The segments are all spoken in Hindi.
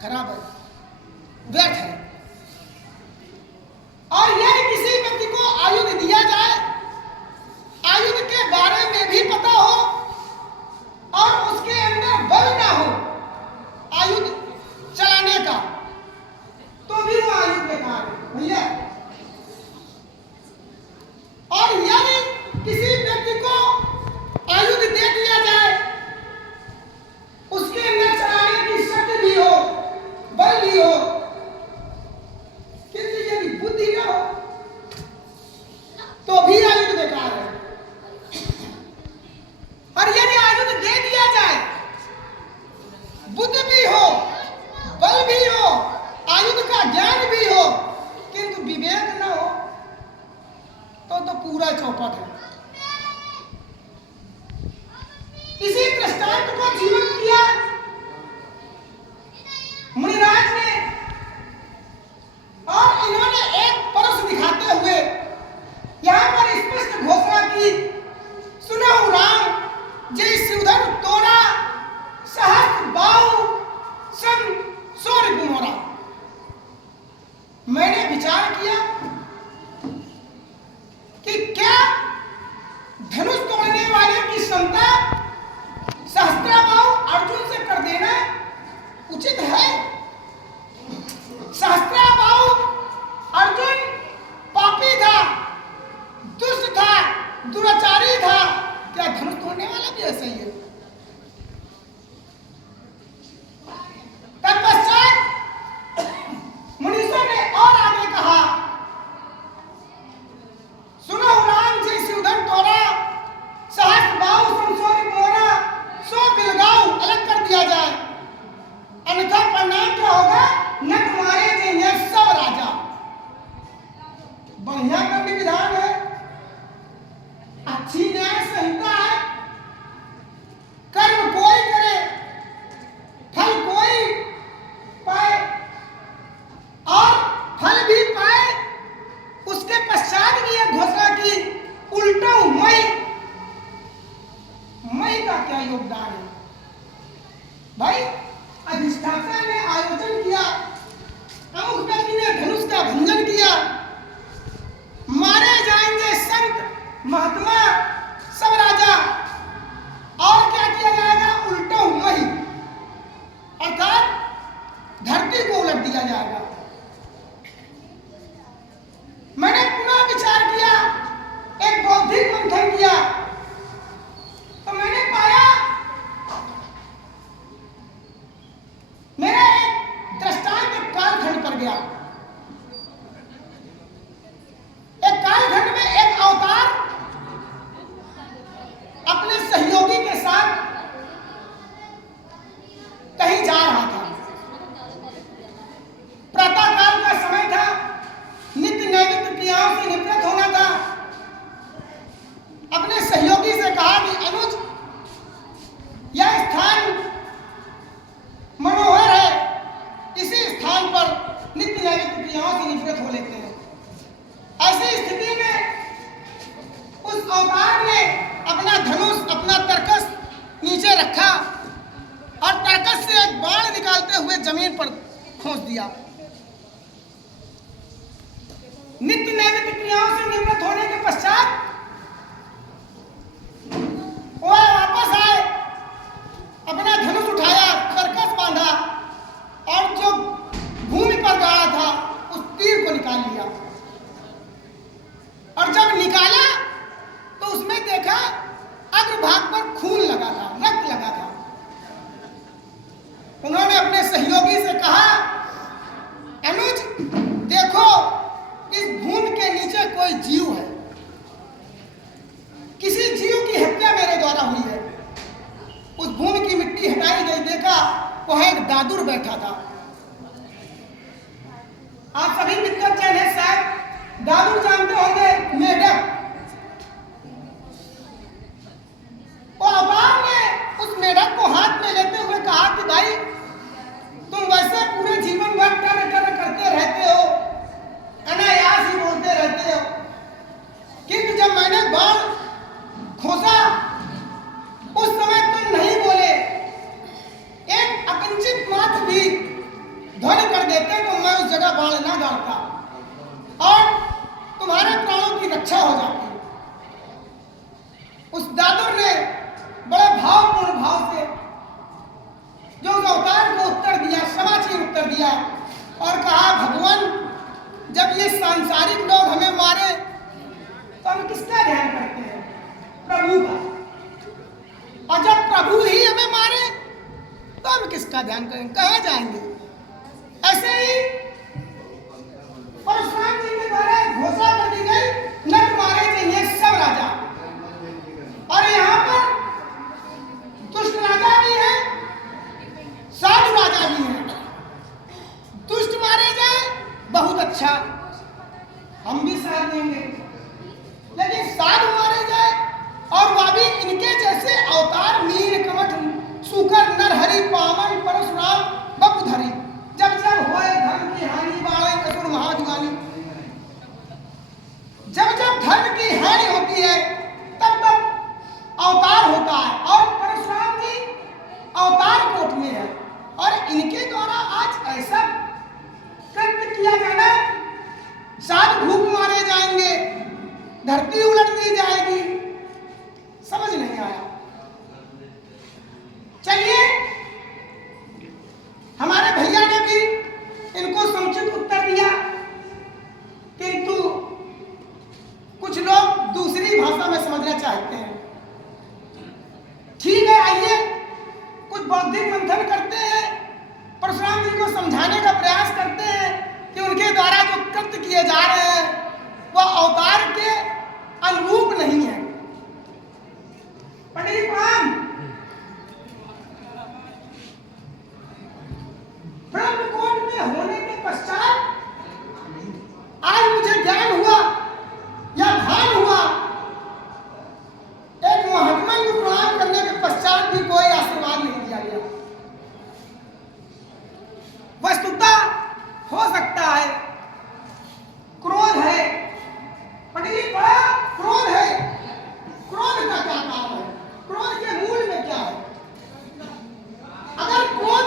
खराब है, व्यर्थ है। और यदि किसी व्यक्ति को आयुध दिया जाए, आयुध के बारे में भी पता हो और उसके अंदर बल ना हो आयुध चलाने का, तो भी वो आयुध बेकार है भैया। और यदि किसी व्यक्ति को आयुध दे दिया जाए, उसके अंदर चलाने की शक्ति भी हो, बल भी हो, किंतु यदि बुद्धि ना हो तो भी आयुध बेकार है। और यदि आयुध दे दिया जाए, बुद्धि भी हो, बल भी हो, आयुध का ज्ञान भी हो, किंतु विवेक ना हो तो पूरा चौपट है। इसी दृष्टांत को जीवन किया मुनिराज ने, और इन्होंने एक परस दिखाते हुए यहां पर स्पष्ट घोषणा की, सुनो राम जय शिवधर तोरा सहस्त्र बाहु सम सौर गुमोरा। मैंने विचार किया कि क्या धनुष तोड़ने वाले की क्षमता सहस्त्राबाहु अर्जुन से कर देना उचित है? सहस्त्राबाहु अर्जुन पापी था, दुष्ट था, दुराचारी था, क्या धनुष तोड़ने वाला भी ऐसा ही है? तत्पश्चात मुनीषों ने और आगे कहा, सुनो राम जय शिवधन तोरा सहस्त्र बाहु संसोरी मोरा, सो बिलगाऊ अलग कर दिया जाए, अन्यथा परिणाम क्या होगा? न तुम्हारे देंगे सब राजा। बढ़िया दंड विधान है, अच्छी न्याय संहिता है। कर्म कोई करे, फल कोई पाए, और फल भी पाए। उसके पश्चात भी यह घोषणा की, उल्टा मई का क्या योगदान है? भाई अधिष्ठाता ने आयोजन किया, अमुक व्यक्ति ने धनुष का भंजन किया, मारे जाएंगे संत महात्मा सब राजा, और क्या किया जाएगा? उल्टा मई, अर्थात धरती को उलट दिया जाएगा। मैंने पुनः विचार किया, एक बौद्धिक मंथन किया, तो मैंने पाया, मेरा एक दृष्टांत एक कालखंड पर गया। एक कालखंड में एक अवतार अपने सहयोगी के साथ कहीं जा रहा था। प्रातः काल का समय था, नित्य नैमित्तिक क्रियाओं से निवृत्त होना था। अपने सहयोगी से कहा कि अनुज, यह स्थान मनोहर है, इसी स्थान पर नित्य नैमित्तिक क्रियाओं से निवृत्त हो लेते हैं। ऐसी स्थिति में उस अवतार ने अपना धनुष, अपना तरकस नीचे रखा और तरकस से एक बाण निकालते हुए जमीन पर खोस दिया। नित्य नैमित्तिक क्रियाओं से निवृत्त होने के पश्चात वह वापस आए, अपना धनुष उठाया, तरकस बांधा और जो भूमि पर गाड़ा था उस तीर को निकाल लिया। और जब निकाला तो उसमें देखा अग्रभाग पर खून लगा था, रक्त लगा था। उन्होंने अपने सहयोगी से कहा, अनुज देखो, इस भूमि के नीचे कोई जीव है, किसी जीव की हत्या मेरे द्वारा हुई है। उस भूमि की मिट्टी हटाई गई, देखा वहां एक दादुर बैठा था। आप सभी मित्रजन हैं शायद, दादुर जानते होंगे, मेढक। और अवतार ने उस मेढक को हाथ में लेते हुए कहा कि भाई तुम वैसे पूरे जीवन भर कर करते रहते हो, अनायास ही बोलते रहते हो, किंतु जब मैंने बाण खोसा उस समय तुम नहीं बोले, एक अकिंचित मात्र भी किसका ध्यान करते हैं? प्रभु का। और जब प्रभु ही हमें मारे तो हम किसका ध्यान करेंगे? कहाँ जाएंगे? ऐसे ही परशुराम जी के द्वारा घोषणा कर दी गई, नट मारे चाहिए सब राजा। और यहाँ पर दुष्ट राजा भी है, साधु राजा भी है। दुष्ट मारे जाए बहुत अच्छा, हम भी साथ देंगे, लेकिन साधु मारे जाए और वह भी इनके जैसे अवतार मीन कमठ सुकर नरहरि पावन परशुराम बपुधरी, जब जब होए धर्म की हानि बाढ़े असुर महाजुगानी। जब जब धर्म की हानि होती है तब तब अवतार होता है, और परशुराम जी अवतार कोट में है। और इनके द्वारा आज ऐसा कृत्य किया जाना, सात भूख मारे जाएंगे, धरती उलट दी जाएगी, समझ नहीं आया। चलिए, हमारे भैया ने भी इनको समुचित उत्तर दिया, किंतु कुछ लोग दूसरी भाषा में समझना चाहते हैं। ठीक है, आइए कुछ बौद्धिक मंथन करते हैं, परशुराम जी को समझाने का प्रयास करते हैं कि उनके द्वारा जो कृत्य किए जा रहे हैं वह अवतार के अनुरूप नहीं है। पंडित जी प्रणाम। ब्रह्मकोट में होने के पश्चात आज मुझे ज्ञान हुआ या भान हुआ, एक महात्मा को प्रणाम करने के पश्चात भी कोई आशीर्वाद नहीं दिया गया। वस्तुतः हो सकता है क्रोध है, पंडित जी बड़ा क्रोध है। क्रोध का क्या कारण है? क्रोध के मूल में क्या है? अगर क्रोध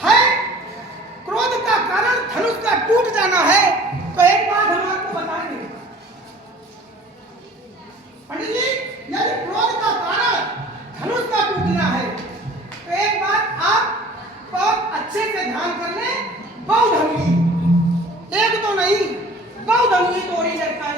है, क्रोध का कारण धनुष का टूट जाना है, तो एक बात हम आपको बताएंगे पंडित जी, यदि क्रोध का कारण धनुष का टूटना है तो एक बात आप बहुत अच्छे से ध्यान कर लें, बहुत अंगुली, एक तो नहीं, बहुत अंगुली तोड़ी जाता